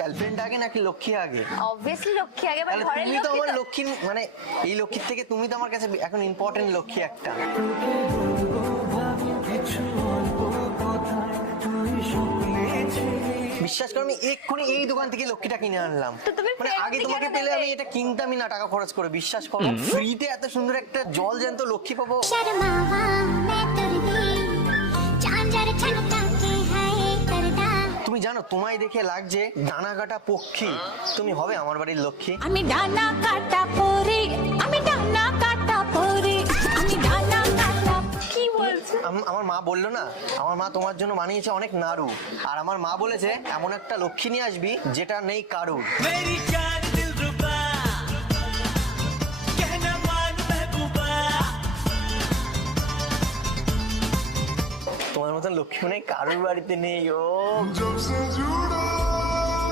Girlfriend আগে নাকি লক্ষ্মী আগে? অবভিয়াসলি লক্ষ্মী আগে, বাট ঘরের তুমি তো লক্ষ্মী আমার তো। লক্ষ্মী, মানে এই লক্ষ্মীর থেকে তুমি তো আমার কাছে এখন ইম্পর্টেন্ট লক্ষ্মী একটা। বিশ্বাস করো আমি এক্ষুনি এই দোকান থেকে লক্ষ্মীটা কিনে আনলাম। তো তুমি মানে আগে friend তোমাকে কেন পেলে দেবে? আমি এটা কিনতামই না টাকা খরচ করে। বিশ্বাস করো ফ্রিতে এত সুন্দর একটা জল জ্যান্ত লক্ষ্মী পাবো। তুমি জানো তোমায় দেখে লাগছে ডানা কাটা পক্ষী, তুমি হবে আমার বাড়ির লক্ষ্মী। আমি ডানা কাটা পরে, আমি ডানা কাটা পরে, আমি ডানা কাটা। কি বলছো? আমার মা বললো না, আমার মা তোমার জন্য বানিয়েছে অনেক নাড়ু, আর আমার মা বলেছে এমন একটা লক্ষ্মী নিয়ে আসবি যেটা নেই কারুর। मेरी जान दिलरुबा कहना मान महबूबा। তোমার মতন লক্ষ্মী নেই কারুর বাড়িতে নেই। ও